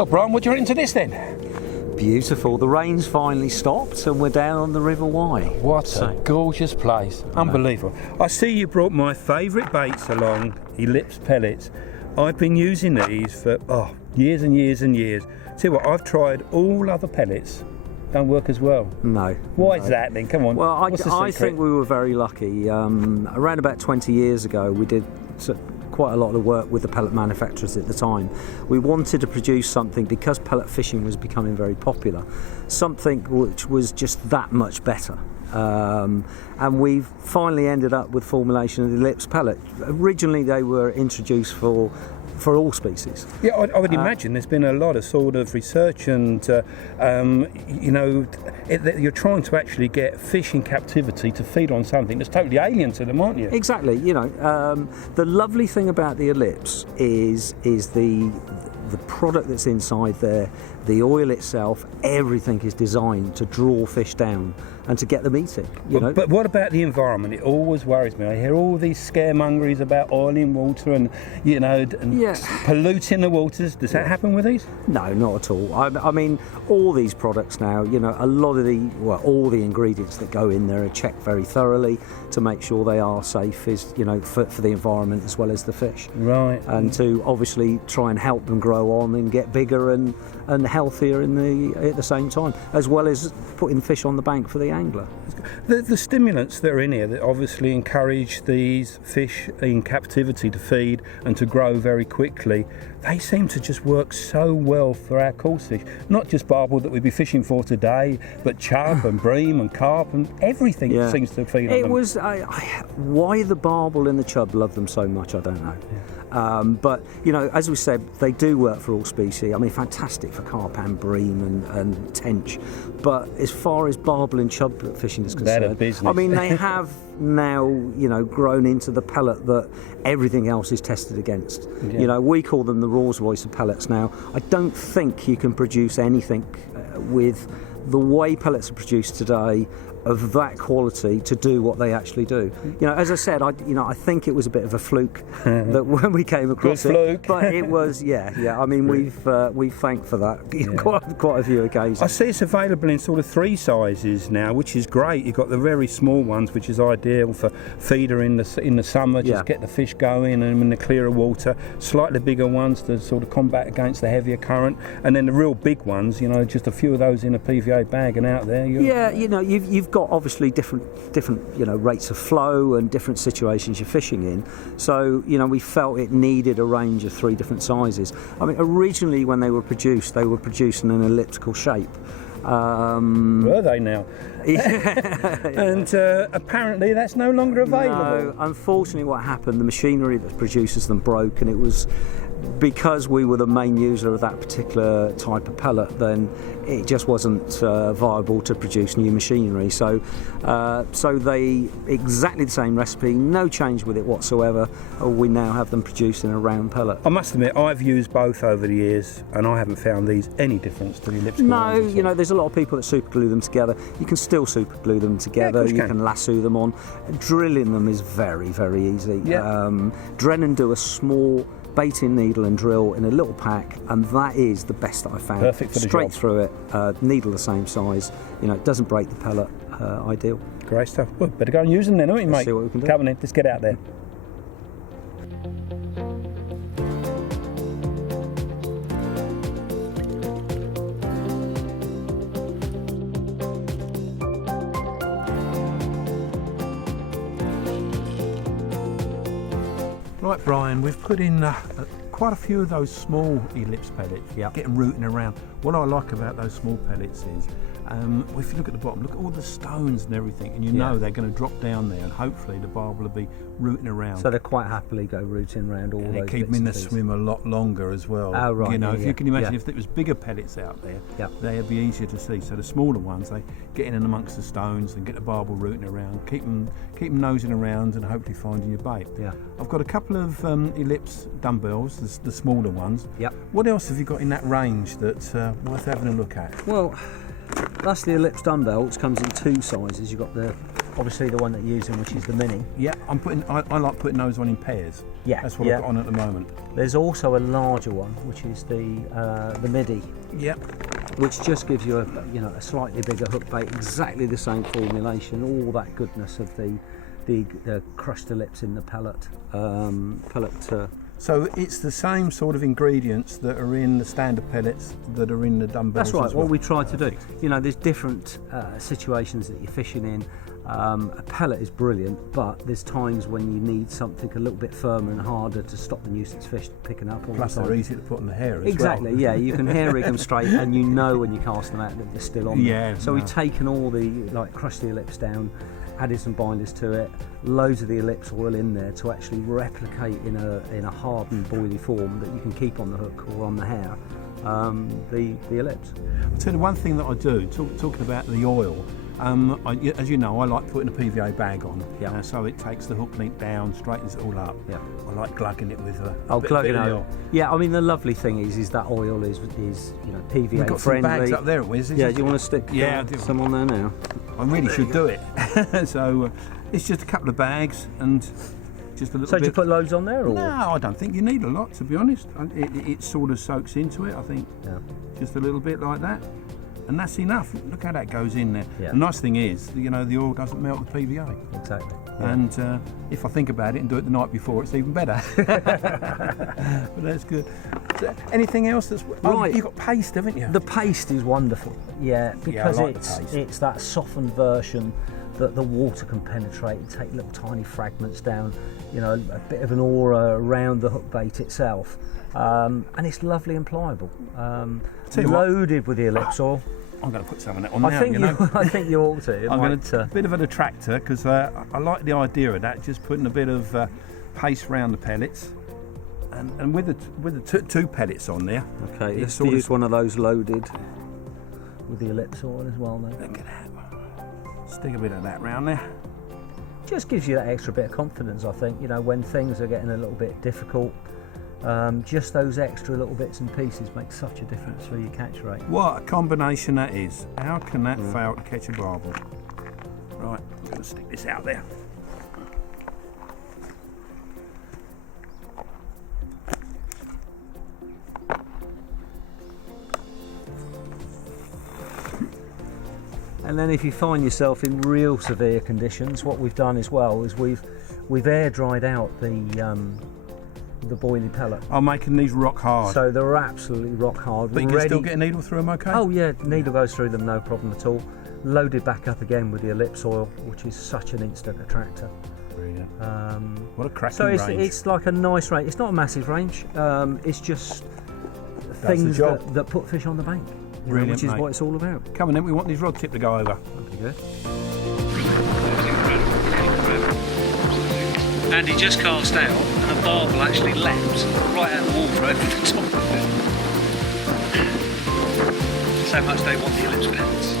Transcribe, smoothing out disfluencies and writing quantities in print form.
Well, Brian, what do you reckon to this then? Beautiful. The rain's finally stopped and we're down on the River Wye. What a gorgeous place. Unbelievable. I see you brought my favourite baits along, Elips pellets. I've been using these for years and years and years. See what, I've tried all other pellets. Don't work as well. No. Why is that then? Come on. Well, I think we were very lucky. Around about 20 years ago, we did quite a lot of work with the pellet manufacturers at the time. We wanted to produce something, because pellet fishing was becoming very popular, something which was just that much better. And we've finally ended up with formulation of the Elips pellet. Originally they were introduced for all species. Yeah, I would imagine there's been a lot of sort of research and, you're trying to actually get fish in captivity to feed on something that's totally alien to them, aren't you? Exactly. The lovely thing about the Elips is the product that's inside there, the oil itself, everything is designed to draw fish down and to get them eating. But what about the environment? It always worries me. I hear all these scaremongeries about oil in water and polluting the waters. Does that happen with these? No, not at all. I mean, all these products now, a lot of all the ingredients that go in there are checked very thoroughly to make sure they are safe, for the environment as well as the fish. Right. And to obviously try and help them grow on and get bigger and healthier at the same time, as well as putting fish on the bank for the angler. The stimulants that are in here that obviously encourage these fish in captivity to feed and to grow very quickly, they seem to just work so well for our coarse fish. Not just barbel that we'd be fishing for today, but chub and bream and carp and everything seems to feed on them. Why the barbel and the chub love them so much, I don't know. Yeah. But as we said, they do work for all species. I mean, fantastic for carp and bream and tench. But as far as barbel and chub fishing is concerned, I mean, they have now grown into the pellet that everything else is tested against. Yeah. We call them the Rolls-Royce of pellets now. I don't think you can produce anything with the way pellets are produced today of that quality to do what they actually do. As I said, I think it was a bit of a fluke that when we came across Good fluke. But it was, I mean, we've thanked for that quite a few occasions. I see it's available in sort of 3 sizes now, which is great. You've got the very small ones, which is ideal for feeder in the summer, just get the fish going and in the clearer water. Slightly bigger ones to sort of combat against the heavier current, and then the real big ones. Just a few of those in a PVA bag and out there. You've got obviously different rates of flow and different situations you're fishing in, so we felt it needed a range of 3 different sizes. I mean, originally when they were produced in an elliptical shape. Were they now? And apparently that's no longer available. No, unfortunately what happened, the machinery that produces them broke, and it was because we were the main user of that particular type of pellet, then it just wasn't viable to produce new machinery. So they, exactly the same recipe, no change with it whatsoever. We now have them produced in a round pellet. I must admit, I've used both over the years, and I haven't found these any difference to the elliptical ones. No, there's a lot of people that super glue them together. You can still super glue them together. You can lasso them on. Drilling them is very, very easy. Yeah. Drennan do a small baiting needle and drill in a little pack, and that is the best that I've found. Perfect for the Straight job. through it, needle the same size, it doesn't break the pellet, ideal. Great stuff. Well, better go and use them then, haven't you, mate? See what we can do. Come on in, let's get out there. Right, Brian, we've put in quite a few of those small Elips pellets, get them rooting around. What I like about those small pellets is, if you look at the bottom, look at all the stones and everything, and know they're going to drop down there, and hopefully the barbel will be rooting around. So they quite happily go rooting around all those bits. They keep them in the swim a lot longer as well. Oh, right. If you can imagine, if there was bigger pellets out there, they'd be easier to see. So the smaller ones, they get in amongst the stones and get the barbel rooting around, keep them nosing around, and hopefully finding your bait. Yeah. I've got a couple of Elips dumbbells, the smaller ones. Yep. What else have you got in that range that's worth having a look at? Well, That's the Elips dumbbell, which comes in 2 sizes. You've got obviously the one that you're using, which is the mini. Yeah, I like putting those on in pairs. Yeah, that's what I've got on at the moment. There's also a larger one, which is the midi. Yeah. Which just gives you a slightly bigger hook bait, exactly the same formulation, all that goodness of the crushed Elips in the pellet. So it's the same sort of ingredients that are in the standard pellets that are in the dumbbells. That's right. As well. What we try to do, there's different situations that you're fishing in. A pellet is brilliant, but there's times when you need something a little bit firmer and harder to stop the nuisance fish picking up. Plus, they're easy to put on the hair as exactly, well. yeah. You can hair rig them straight, and you know when you cast them out that they're still on. Yeah. So we've taken all crushed the Elips down, added some binders to it, loads of the Elips oil in there to actually replicate in a hardened boily form that you can keep on the hook or on the hair. The Elips. So the one thing that I do, talking about the oil. As you know, I like putting a PVA bag on, so it takes the hook link down, straightens it all up. Yeah. I like glugging it with a bit of oil. Yeah, I mean the lovely thing is that oil is PVA We've got friendly. Some bags up there, Wiz. Yeah, do you want to stick some on there now? I really should do it. So it's just a couple of bags and just a little bit. So do you put loads on there? Or? No, I don't think you need a lot, to be honest. It sort of soaks into it, I think. Yeah. Just a little bit like that. And that's enough. Look how that goes in there. Yeah. The nice thing is, the oil doesn't melt the PVA. Exactly. Yeah. And if I think about it and do it the night before, it's even better. But that's good. So anything else that's right? You've got paste, haven't you? The paste is wonderful. Yeah, because it's that softened version that the water can penetrate and take little tiny fragments down. A bit of an aura around the hook bait itself, and it's lovely and pliable. Loaded with the Elips oil. I'm going to put some of that on now. I think you ought to. I'm going to a bit of an attractor because I like the idea of that. Just putting a bit of paste around the pellets, and with the two pellets on there. Okay, let's use one of those loaded with the Elips oil as well. Then. Look at that. Stick a bit of that round there. Just gives you that extra bit of confidence, I think. When things are getting a little bit difficult. Just those extra little bits and pieces make such a difference for your catch rate. What a combination that is. How can that fail to catch a barbel? Right, I'm going to stick this out there. And then if you find yourself in real severe conditions, what we've done as well is we've air dried out the boilie pellet. I'm making these rock hard. So they're absolutely rock hard. But you can still get a needle through them okay? Oh yeah, needle goes through them, no problem at all. Loaded back up again with the Elips oil, which is such an instant attractor. Brilliant. What a cracking range. So it's like a nice range. It's not a massive range. It's just things that put fish on the bank. Which is what it's all about. Come on then, we want this rod tip to go over. That'd be good. Andy just cast out and a barbel actually leapt right out of the water over the top of it. So much they want the Elips pellets.